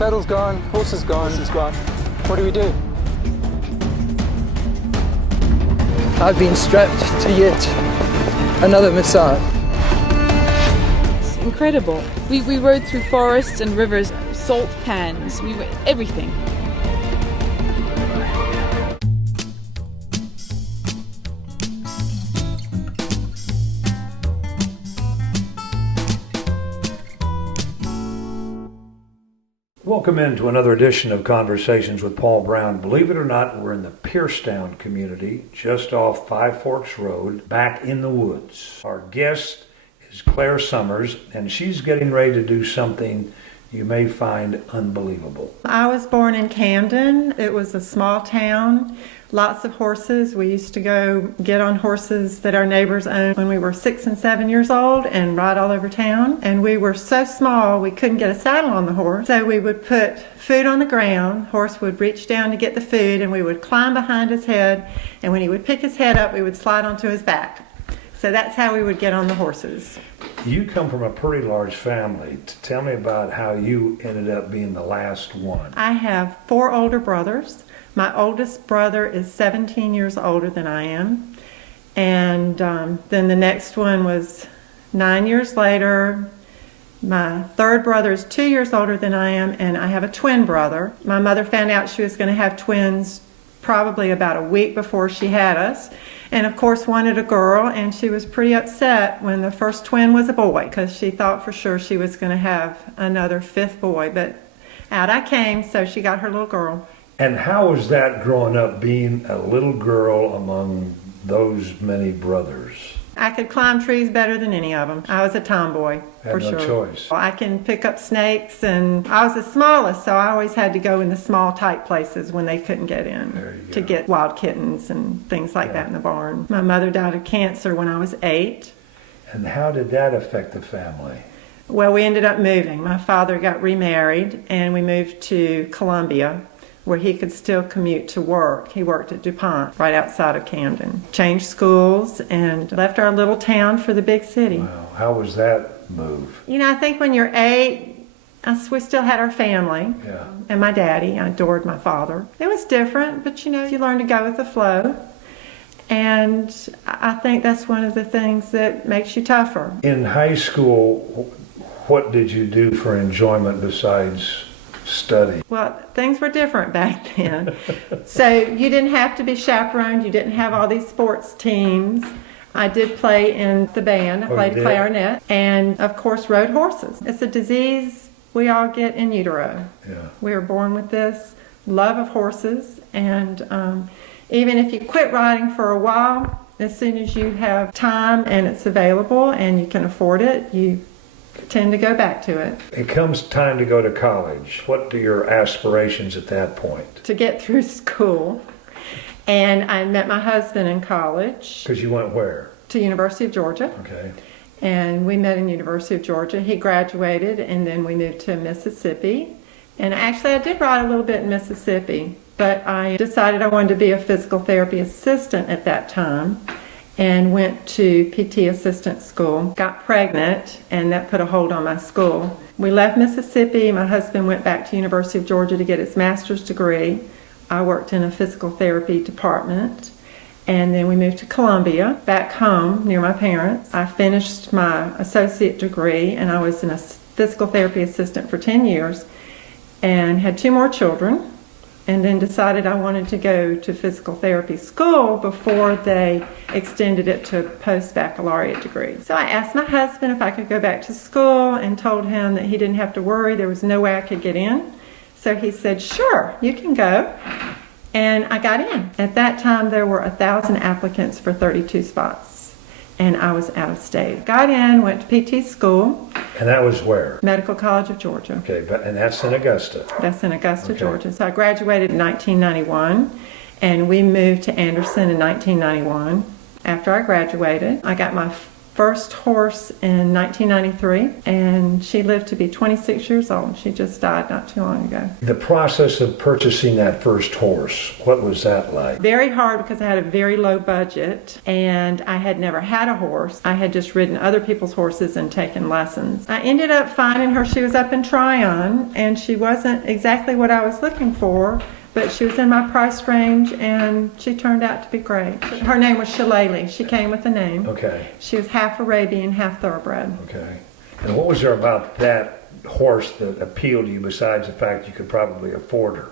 Saddle's gone, horse is gone. Horse is gone. What do we do? I've been strapped to yet another missile. It's incredible. We rode through forests and rivers, salt pans, everything. Welcome into another edition of Conversations with Paul Brown. Believe it or not, we're in the Piercetown community, just off Five Forks Road, back in the woods. Our guest is Clare Summers, and she's getting ready to do something you may find unbelievable. I was born in Camden. It was a small town, lots of horses. We used to go get on horses that our neighbors owned when we were 6 and 7 years old and ride all over town. And we were so small we couldn't get a saddle on the horse. So we would put food on the ground. Horse would reach down to get the food and we would climb behind his head. And when he would pick his head up, we would slide onto his back. So that's how we would get on the horses. You come from a pretty large family. Tell me about how you ended up being the last one. I have 4 older brothers. My oldest brother is 17 years older than I am. And then the next one was 9 years later. My third brother is 2 years older than I am, and I have a twin brother. My mother found out she was going to have twins probably about a week before she had us. And of course wanted a girl, and she was pretty upset when the first twin was a boy because she thought for sure she was going to have another 5th boy. But out I came, so she got her little girl. And how was that growing up, being a little girl among those many brothers? I could climb trees better than any of them. I was a tomboy, for sure. Had no choice. I can pick up snakes, and I was the smallest, so I always had to go in the small, tight places when they couldn't get in to get wild kittens and things like that in the barn. My mother died of cancer when I was 8. And how did that affect the family? Well, we ended up moving. My father got remarried, and we moved to Columbia, where he could still commute to work. He worked at DuPont right outside of Camden. Changed schools and left our little town for the big city. Wow. How was that move? You know, I think when you're 8, we still had our family and my daddy. I adored my father. It was different, but you know, you learn to go with the flow. And I think that's one of the things that makes you tougher. In high school, what did you do for enjoyment besides study? Well, things were different back then. So you didn't have to be chaperoned. You didn't have all these sports teams. I did play in the band. I played clarinet and, of course, rode horses. It's a disease we all get in utero. Yeah. We are born with this love of horses. And even if you quit riding for a while, as soon as you have time and it's available and you can afford it, you tend to go back to it. It comes time to go to college. What are your aspirations at that point? To get through school. And I met my husband in college. Because you went where? To University of Georgia. Okay. And we met in University of Georgia. He graduated, and then we moved to Mississippi. And actually, I did ride a little bit in Mississippi, but I decided I wanted to be a physical therapy assistant at that time. And went to PT assistant school, got pregnant, and that put a hold on my school. We left Mississippi. My husband went back to University of Georgia to get his master's degree. I worked in a physical therapy department. And then we moved to Columbia, back home near my parents. I finished my associate degree, and I was a physical therapy assistant for 10 years and had 2 more children. And then decided I wanted to go to physical therapy school before they extended it to a post-baccalaureate degree. So I asked my husband if I could go back to school and told him that he didn't have to worry. There was no way I could get in. So he said, sure, you can go. And I got in. At that time, there were 1,000 applicants for 32 spots. And I was out of state. Got in, went to PT school. And that was where? Medical College of Georgia. Okay, and that's in Augusta. That's in Augusta, Georgia. So I graduated in 1991, and we moved to Anderson in 1991. After I graduated, I got my first horse in 1993, and she lived to be 26 years old. She just died not too long ago. The process of purchasing that first horse, what was that like? Very hard because I had a very low budget and I had never had a horse. I had just ridden other people's horses and taken lessons. I ended up finding her. She was up in Tryon and she wasn't exactly what I was looking for, but she was in my price range and she turned out to be great. Her name was Shillelagh. She came with a name. Okay. She was half Arabian, half thoroughbred. Okay. And what was there about that horse that appealed to you besides the fact you could probably afford her?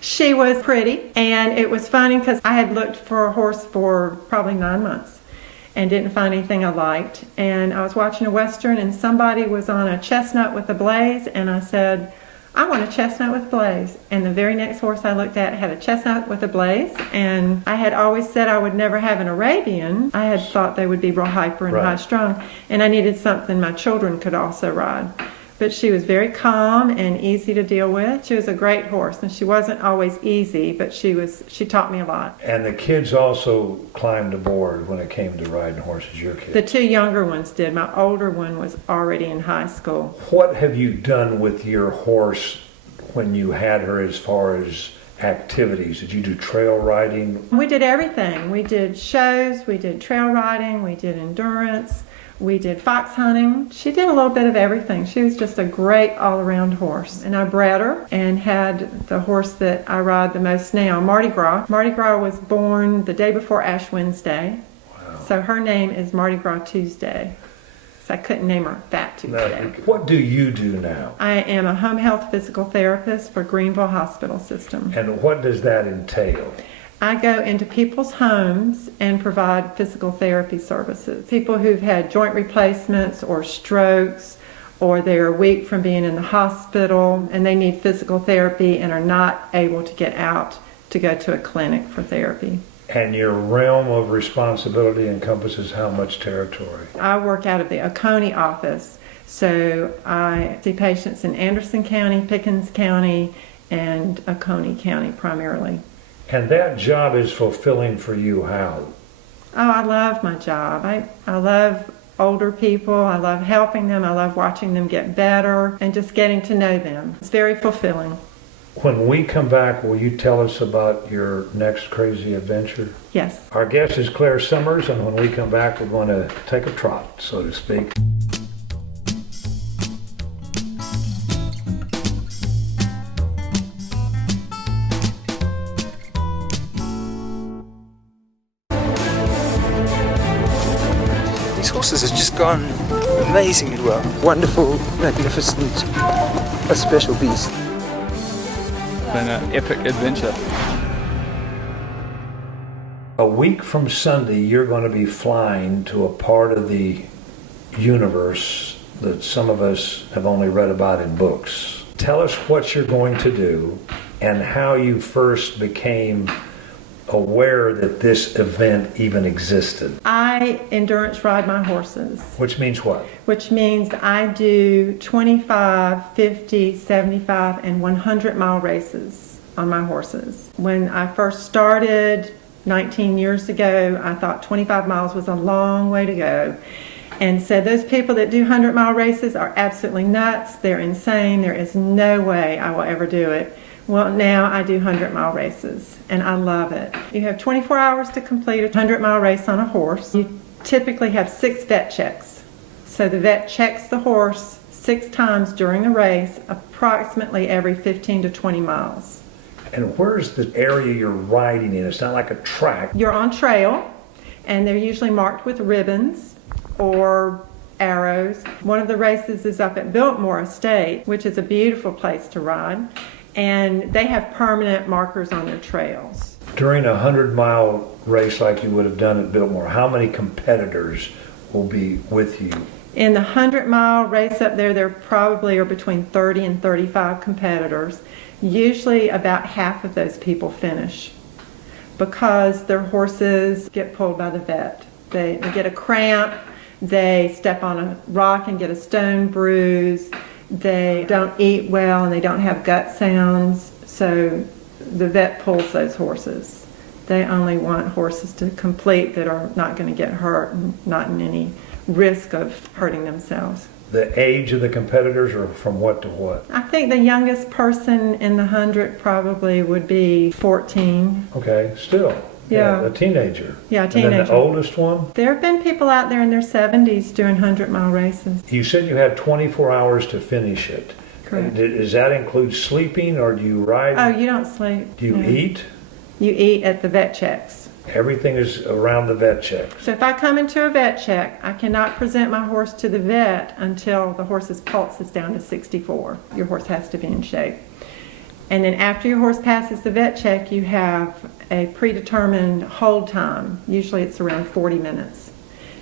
She was pretty, and it was funny because I had looked for a horse for probably 9 months and didn't find anything I liked. And I was watching a Western and somebody was on a chestnut with a blaze, and I said, I want a chestnut with blaze. And the very next horse I looked at had a chestnut with a blaze, and I had always said I would never have an Arabian. I had thought they would be real hyper and high strung, and I needed something my children could also ride. But she was very calm and easy to deal with. She was a great horse, and she wasn't always easy, but she taught me a lot. And the kids also climbed aboard when it came to riding horses, your kids? The two younger ones did. My older one was already in high school. What have you done with your horse when you had her as far as activities? Did you do trail riding? We did everything. We did shows, we did trail riding, we did endurance. We did fox hunting. She did a little bit of everything. She was just a great all-around horse. And I bred her and had the horse that I ride the most now, Mardi Gras. Mardi Gras was born the day before Ash Wednesday. Wow. So her name is Mardi Gras Tuesday. So I couldn't name her Fat Tuesday. Now, what do you do now? I am a home health physical therapist for Greenville Hospital System. And what does that entail? I go into people's homes and provide physical therapy services. People who've had joint replacements or strokes, or they're weak from being in the hospital and they need physical therapy and are not able to get out to go to a clinic for therapy. And your realm of responsibility encompasses how much territory? I work out of the Oconee office, so I see patients in Anderson County, Pickens County, and Oconee County primarily. And that job is fulfilling for you how? Oh, I love my job. I love older people. I love helping them. I love watching them get better and just getting to know them. It's very fulfilling. When we come back, will you tell us about your next crazy adventure? Yes. Our guest is Clare Summers, and when we come back, we're going to take a trot, so to speak. Horses have just gone amazingly well. Wonderful, magnificent, a special beast. It's been an epic adventure. A week from Sunday, you're going to be flying to a part of the universe that some of us have only read about in books. Tell us what you're going to do and how you first became aware that this event even existed. I endurance ride my horses. Which means what? Which means I do 25, 50, 75, and 100-mile races on my horses. When I first started 19 years ago, I thought 25 miles was a long way to go. And so those people that do 100-mile races are absolutely nuts. They're insane. There is no way I will ever do it. Well, now I do 100-mile races, and I love it. You have 24 hours to complete a 100-mile race on a horse. You typically have 6 vet checks. So the vet checks the horse 6 times during the race, approximately every 15 to 20 miles. And where's the area you're riding in? It's not like a track. You're on trail, and they're usually marked with ribbons or arrows. One of the races is up at Biltmore Estate, which is a beautiful place to ride. And they have permanent markers on their trails. During a 100-mile race like you would have done at Biltmore, how many competitors will be with you? In the 100-mile race up there probably are between 30 and 35 competitors. Usually about half of those people finish because their horses get pulled by the vet. They get a cramp, they step on a rock and get a stone bruise. They don't eat well and they don't have gut sounds, so the vet pulls those horses. They only want horses to complete that are not going to get hurt and not in any risk of hurting themselves. The age of the competitors are from what to what? I think the youngest person in the 100 probably would be 14. Okay, still. Yeah. A teenager. Yeah, a And teenager. then the oldest one? There have been people out there in their 70s doing 100-mile races. You said you had 24 hours to finish it. Correct. Does that include sleeping, or do you ride? Oh, you don't sleep. Do you No. eat? You eat at the vet checks. Everything is around the vet check. So if I come into a vet check, I cannot present my horse to the vet until the horse's pulse is down to 64. Your horse has to be in shape. And then after your horse passes the vet check, you have a predetermined hold time. Usually it's around 40 minutes.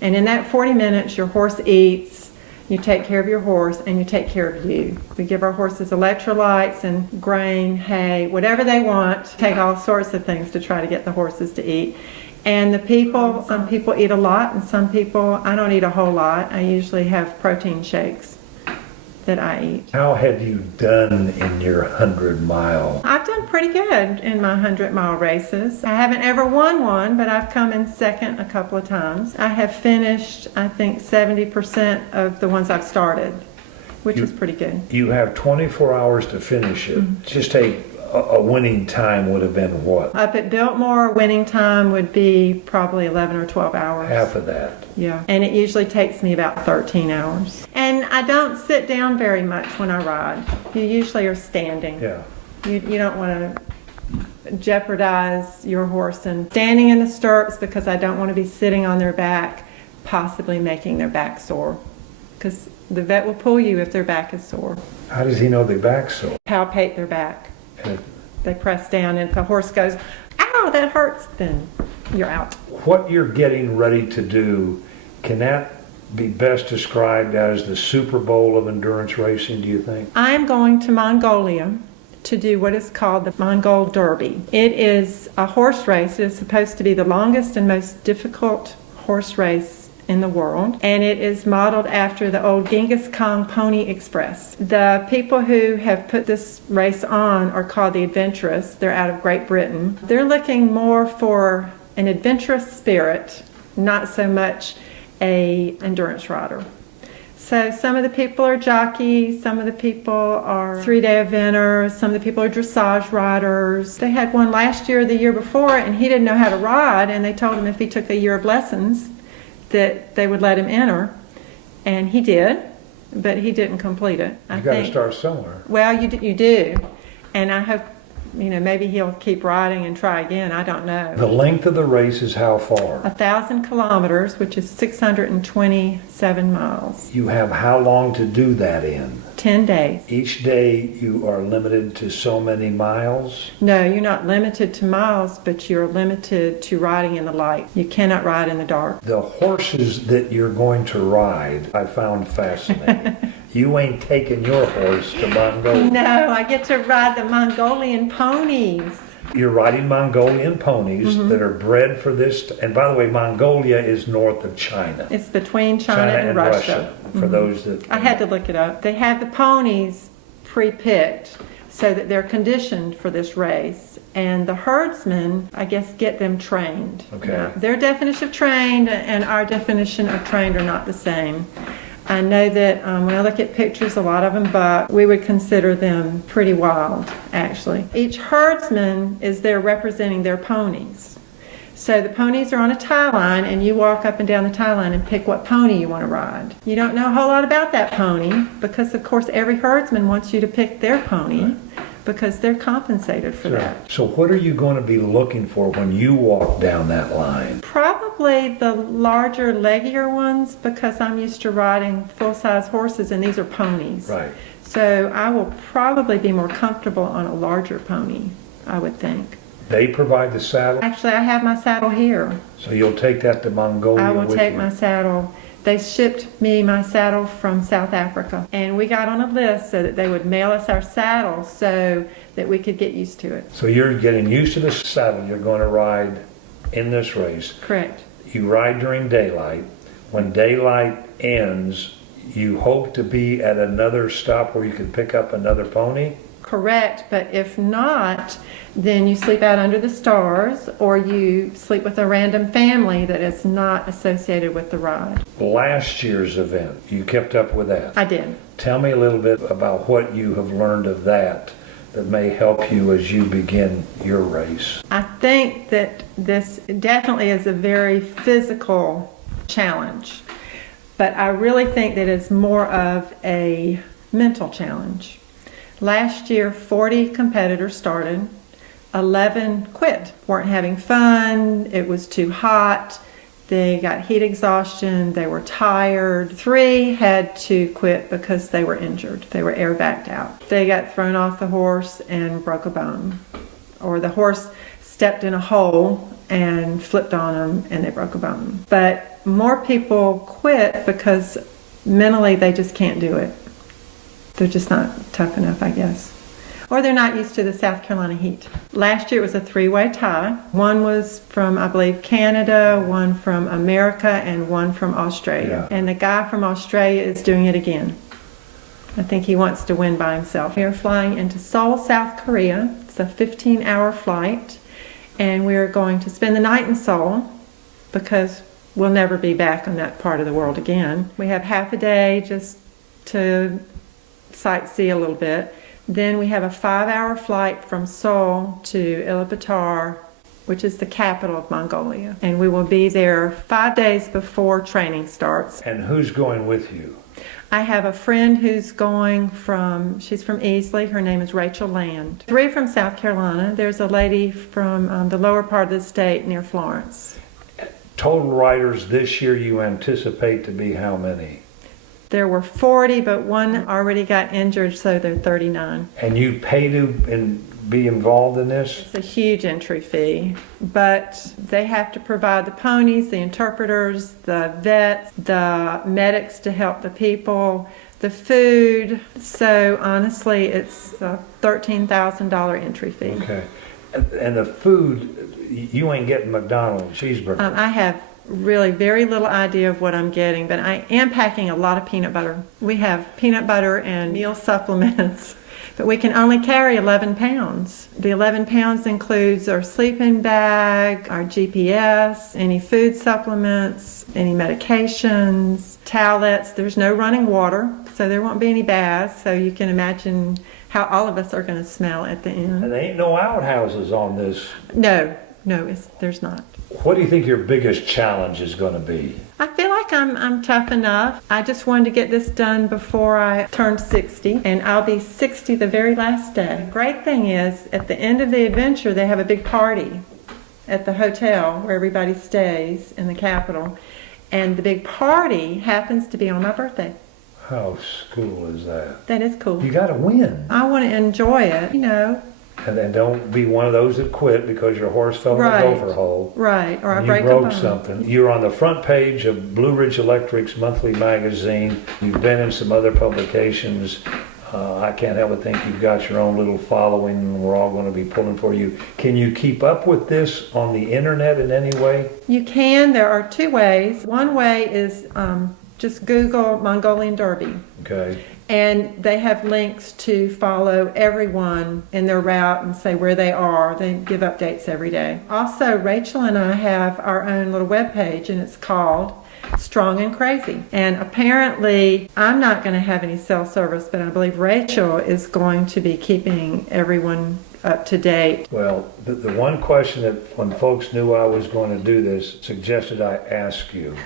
And in that 40 minutes, your horse eats, you take care of your horse, and you take care of you. We give our horses electrolytes and grain, hay, whatever they want. Take all sorts of things to try to get the horses to eat. And the people, some people eat a lot, and some people, I don't eat a whole lot. I usually have protein shakes that I eat. How have you done in your 100-mile? I've done pretty good in my 100-mile races. I haven't ever won one, but I've come in second a couple of times. I have finished, I think, 70% of the ones I've started, which is pretty good. You have 24 hours to finish it. Mm-hmm. Just a winning time would have been what? Up at Biltmore, winning time would be probably 11 or 12 hours. Half of that. Yeah, and it usually takes me about 13 hours. And I don't sit down very much when I ride. You usually are standing. Yeah. You don't want to jeopardize your horse and standing in the stirrups, because I don't want to be sitting on their back, possibly making their back sore. Because the vet will pull you if their back is sore. How does he know their back's sore? Palpate their back. And They press down, and if the horse goes, ow, that hurts, then you're out. what you're getting ready to do, can that be best described as the Super Bowl of endurance racing, do you think? I'm going to Mongolia to do what is called the Mongolian Derby. It is a horse race. It is supposed to be the longest and most difficult horse race in the world, and it is modeled after the old Genghis Khan Pony Express. The people who have put this race on are called the Adventurous. They're out of Great Britain. They're looking more for an adventurous spirit, not so much a endurance rider. So some of the people are jockeys, some of the people are 3-day eventers, some of the people are dressage riders. They had one last year or the year before, and he didn't know how to ride, and they told him if he took a year of lessons that they would let him enter, and he did, but he didn't complete it. You got to start somewhere. Well, you do, and I hope, maybe he'll keep riding and try again. I don't know. The length of the race is how far? 1,000 kilometers, which is 627 miles. You have how long to do that in? 10 days. Each day you are limited to so many miles? No, you're not limited to miles, but you're limited to riding in the light. You cannot ride in the dark. The horses that you're going to ride, I found fascinating. You ain't taking your horse to Mongolia. No, I get to ride the Mongolian ponies. You're riding Mongolian ponies that are bred for this. And by the way, Mongolia is north of China. It's between China and Russia. For those that... I had to look it up. They have the ponies pre-picked so that they're conditioned for this race. And the herdsmen, I guess, get them trained. Okay. Now, their definition of trained and our definition of trained are not the same. I know that when I look at pictures, a lot of them buck. We would consider them pretty wild, actually. Each herdsman is there representing their ponies. So the ponies are on a tie line, and you walk up and down the tie line and pick what pony you want to ride. You don't know a whole lot about that pony because, of course, every herdsman wants you to pick their pony because they're compensated for that. So what are you going to be looking for when you walk down that line? Probably the larger, leggier ones, because I'm used to riding full-size horses, and these are ponies. Right. So I will probably be more comfortable on a larger pony, I would think. They provide the saddle? Actually, I have my saddle here. So you'll take that to Mongolia I will with take you? my saddle. They shipped me my saddle from South Africa, and we got on a list so that they would mail us our saddle so that we could get used to it. So you're getting used to the saddle you're going to ride in this race. Correct. You ride during daylight. When daylight ends, you hope to be at another stop where you can pick up another pony? correct, but if not, then you sleep out under the stars or you sleep with a random family that is not associated with the ride. Last year's event, you kept up with that. I did. Tell me a little bit about what you have learned of that may help you as you begin your race. I think that this definitely is a very physical challenge, but I really think that it's more of a mental challenge. Last year, 40 competitors started, 11 quit, weren't having fun, it was too hot, they got heat exhaustion, they were tired. 3 had to quit because they were injured. They were air backed out. They got thrown off the horse and broke a bone. Or the horse stepped in a hole and flipped on them and they broke a bone. But more people quit because mentally they just can't do it. They're just not tough enough, I guess. Or they're not used to the South Carolina heat. Last year it was a 3-way tie. One was from, I believe, Canada, one from America, and one from Australia. Yeah. And the guy from Australia is doing it again. I think he wants to win by himself. We are flying into Seoul, South Korea. It's a 15-hour flight. And we're going to spend the night in Seoul because we'll never be back on that part of the world again. We have half a day just to sightsee a little bit. Then we have a 5-hour flight from Seoul to Ulaanbaatar, which is the capital of Mongolia. And we will be there 5 days before training starts. And who's going with you? I have a friend who's going she's from Easley. Her name is Rachel Land. 3 from South Carolina. There's a lady from the lower part of the state near Florence. Total riders this year you anticipate to be how many? There were 40, but one already got injured, so they're 39. And you pay to be involved in this? It's a huge entry fee, but they have to provide the ponies, the interpreters, the vets, the medics to help the people, the food. So honestly, it's a $13,000 entry fee. Okay. And the food, you ain't getting McDonald's cheeseburger. I have really very little idea of what I'm getting, but I am packing a lot of peanut butter. We have peanut butter and meal supplements, but we can only carry 11 pounds. The 11 pounds includes our sleeping bag, our GPS, any food supplements, any medications, towelettes. There's no running water, so there won't be any baths, so you can imagine how all of us are going to smell at the end. And there ain't no outhouses on this. No, there's not. What do you think your biggest challenge is going to be? I feel like I'm tough enough. I just wanted to get this done before I turned 60, and I'll be 60 the very last day. The great thing is, at the end of the adventure, they have a big party at the hotel where everybody stays in the capital, and the big party happens to be on my birthday. How cool is that? That is cool. You got to win. I want to enjoy it, And then don't be one of those that quit because your horse fell in a gopher hole. Right, or I You break a broke bone. something. You're on the front page of Blue Ridge Electric's monthly magazine. You've been in some other publications. I can't help but think you've got your own little following, and we're all going to be pulling for you. Can you keep up with this on the internet in any way? You can. There are 2 ways. One way is just Google Mongolian Derby. Okay. And they have links to follow everyone in their route and say where they are. They give updates every day. Also, Rachel and I have our own little webpage, and it's called Strong and Crazy. And apparently, I'm not going to have any cell service, but I believe Rachel is going to be keeping everyone up to date. Well, the one question that when folks knew I was going to do this suggested I ask you.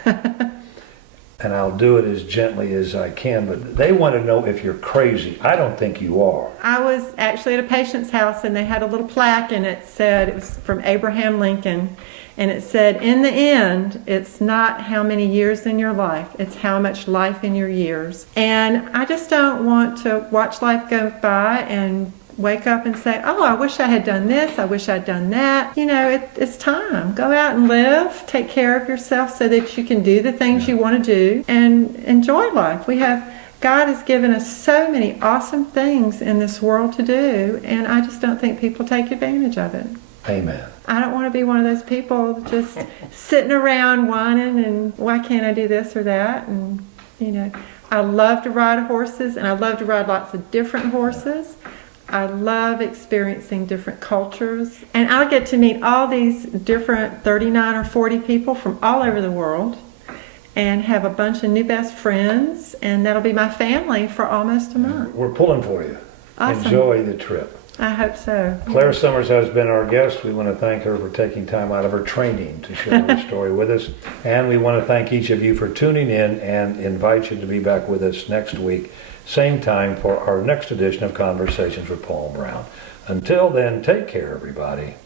And I'll do it as gently as I can, but they want to know if you're crazy. I don't think you are. I was actually at a patient's house, and they had a little plaque, and it said, it was from Abraham Lincoln, and it said, in the end, it's not how many years in your life, it's how much life in your years. And I just don't want to watch life go by and wake up and say, oh, I wish I had done this, I wish I'd done that. It's time. Go out and live, take care of yourself so that you can do the things you want to do and enjoy life. God has given us so many awesome things in this world to do, and I just don't think people take advantage of it. Amen. I don't want to be one of those people just sitting around whining and why can't I do this or that? And I love to ride horses, and I love to ride lots of different horses. I love experiencing different cultures, and I'll get to meet all these different 39 or 40 people from all over the world and have a bunch of new best friends, and that'll be my family for almost a month. We're pulling for you. Awesome. Enjoy the trip. I hope so. Clare Summers has been our guest. We want to thank her for taking time out of her training to share her story with us. And we want to thank each of you for tuning in and invite you to be back with us next week, same time, for our next edition of Conversations with Paul Brown. Until then, take care, everybody.